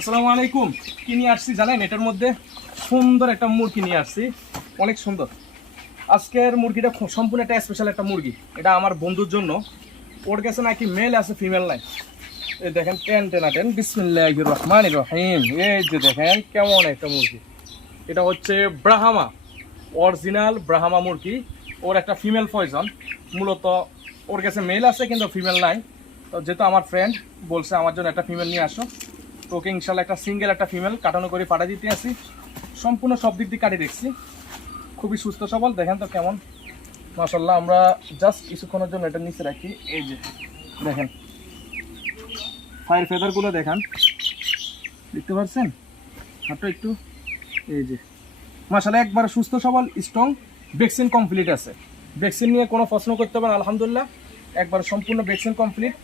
আসসালামু আলাইকুম। কি নিয়ে আসছি জানেন? এটার মধ্যে সুন্দর একটা মুরগি নিয়ে আসছি, অনেক সুন্দর। আজকের মুরগিটা সম্পূর্ণ একটা স্পেশাল একটা মুরগি। এটা আমার বন্ধুর জন্য। ওর কাছে নাকি মেল আছে, ফিমেল নাই। এই দেখেন, টেন টেনা টেন, বিসমিল্লাহির রহমানির রহিম। এই যে দেখেন কেমন একটা মুরগি। এটা হচ্ছে ব্রাহ্মা, অরিজিনাল ব্রাহ্মা মুরগি। ওর একটা ফিমেল পয়জন। মূলত ওর কাছে মেল আছে কিন্তু ফিমেল নাই। তো যেহেতু আমার ফ্রেন্ড বলছে আমার জন্য একটা ফিমেল নিয়ে আসো, তো ওকে ইনশাল্লাহ একটা সিঙ্গেল একটা ফিমেল কাটানো করে পাঠা দিতে আসি। সম্পূর্ণ সব দিক দিয়ে কাটিয়ে দেখছি, খুবই সুস্থ সবল। দেখেন তো কেমন, মাশাল্লাহ। আমরা জাস্ট কিছুক্ষণের জন্য এটা নিচে রাখি। এই যে দেখেন ফায়ার ফেদারগুলো দেখান, দেখতে পাচ্ছেন হাতটা একটু। এই যে মাশাল্লাহ একবার সুস্থ সবল, স্ট্রং। ভ্যাকসিন কমপ্লিট আছে, ভ্যাকসিন নিয়ে কোনো প্রশ্ন করতে পারেন আলহামদুলিল্লাহ। একবার সম্পূর্ণ ভ্যাকসিন কমপ্লিট,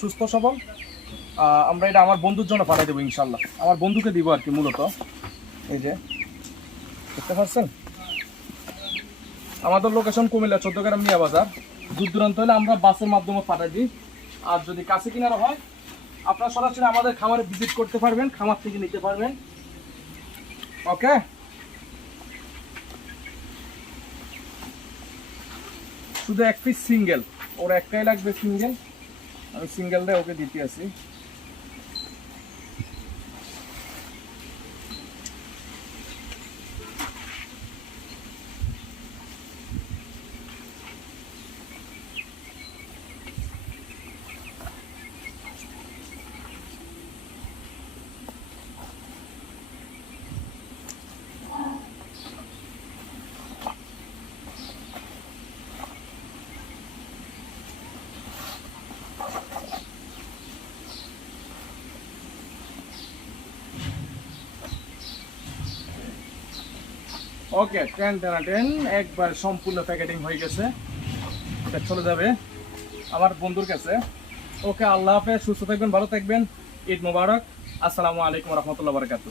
সুস্থ সবল। আমরা এটা আমার বন্ধুর জন্য পাঠিয়ে দেবো ইনশাল্লাহ, আমার বন্ধুকে দিব আর কি মূলত। এই যে দেখতে পাচ্ছেন, আমাদের লোকেশন কুমিল্লা 14 গ্রাম মিয়া বাজার। দূর দূরান্ত হলে আমরা বাসের মাধ্যমে পাঠিয়ে দিই। আর যদি কাছে কিনারা হয় আপনারা সরাসরি আমাদের খামারে ভিজিট করতে পারবেন, খামার থেকে নিতে পারবেন। ওকে, শুধু এক পিস সিঙ্গেল, ওর একটাই লাগবে সিঙ্গেল। আমি সিঙ্গেলটা ওকে দিতে আসি। ওকে, 10 একবার সম্পূর্ণ প্যাকেটিং হয়ে গেছে। এটা চলে যাবে আমার বন্ধুর কাছে। ওকে, আল্লাহ হাফেজ, সুস্থ থাকবেন, ভালো থাকবেন। ঈদ মোবারক। আসসালামু আলাইকুম রহমতুল্লাহ বারাকাতুহু।